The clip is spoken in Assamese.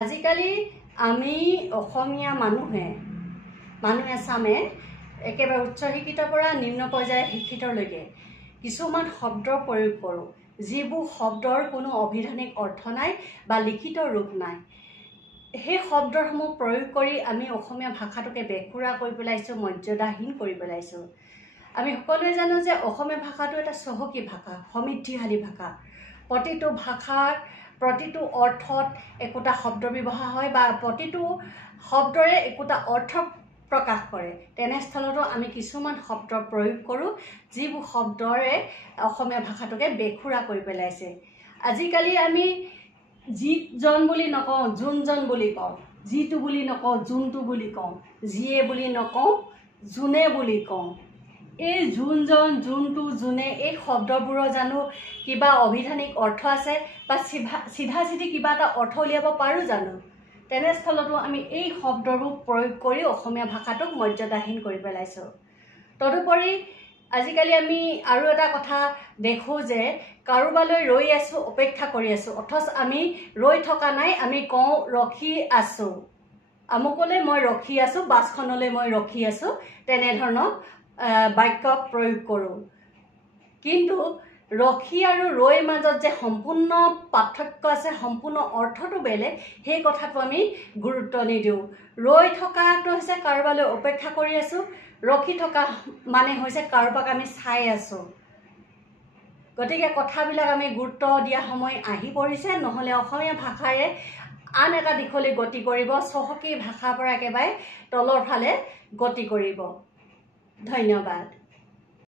আজিকালি আমি অসমীয়া মানুহে চামে একেবাৰে উচ্চ শিক্ষিতৰ পৰা নিম্ন পৰ্যায়ৰ শিক্ষিতলৈকে কিছুমান শব্দৰ প্ৰয়োগ কৰোঁ, যিবোৰ শব্দৰ কোনো অভিধানিক অৰ্থ নাই বা লিখিত ৰূপ নাই। সেই শব্দসমূহ প্ৰয়োগ কৰি আমি অসমীয়া ভাষাটোকে বেসুৰা কৰি পেলাইছোঁ, মৰ্যাদাহীন কৰি পেলাইছোঁ। আমি সকলোৱে জানো যে অসমীয়া ভাষাটো এটা চহকী ভাষা, সমৃদ্ধিশালী ভাষা। প্ৰতিটো ভাষাৰ প্ৰতিটো অৰ্থত একোটা শব্দ ব্যৱহাৰ হয় বা প্ৰতিটো শব্দৰে একোটা অৰ্থ প্ৰকাশ কৰে। তেনেস্থলতো আমি কিছুমান শব্দ প্ৰয়োগ কৰোঁ, যিবোৰ শব্দৰে অসমীয়া ভাষাটোকে বেসুৰা কৰি পেলাইছে। আজিকালি আমি যিজন বুলি নকওঁ, যোনজন বুলি কওঁ, যিটো বুলি নকওঁ, যোনটো বুলি কওঁ, যিয়ে বুলি নকওঁ, যোনে বুলি কওঁ। এই যোনজন, যোনটো, যোনে এই শব্দবোৰৰ জানো কিবা অভিধানিক অৰ্থ আছে বা চিধা চিধি কিবা এটা অৰ্থ উলিয়াব পাৰোঁ জানো? তেনেস্থলতো আমি এই শব্দবোৰ প্ৰয়োগ কৰি অসমীয়া ভাষাটোক মৰ্যাদাহীন কৰি পেলাইছোঁ। তদুপৰি আজিকালি আমি আৰু এটা কথা দেখোঁ যে কাৰোবালৈ ৰৈ আছোঁ, অপেক্ষা কৰি আছোঁ, অথচ আমি ৰৈ থকা নাই, আমি কওঁ ৰখি আছোঁ। আমুকলৈ মই ৰখি আছোঁ, বাছখনলৈ মই ৰখি আছোঁ, তেনেধৰণৰ বাক্য প্ৰয়োগ কৰোঁ। কিন্তু ৰখি আৰু ৰৈৰ মাজত যে সম্পূৰ্ণ পাৰ্থক্য আছে, সম্পূৰ্ণ অৰ্থটো বেলেগ, সেই কথাটো আমি গুৰুত্ব নিদিওঁ। ৰৈ থকাটো হৈছে কাৰোবালৈ অপেক্ষা কৰি আছোঁ, ৰখি থকা মানে হৈছে কাৰোবাক আমি চাই আছোঁ। গতিকে কথাবিলাক আমি গুৰুত্ব দিয়া সময় আহি পৰিছে, নহ'লে অসমীয়া ভাষাৰে আন এটা দিশলৈ গতি কৰিব, চহকী ভাষাৰ পৰা একেবাৰে তলৰ ফালে গতি কৰিব। ধন্যবাদ।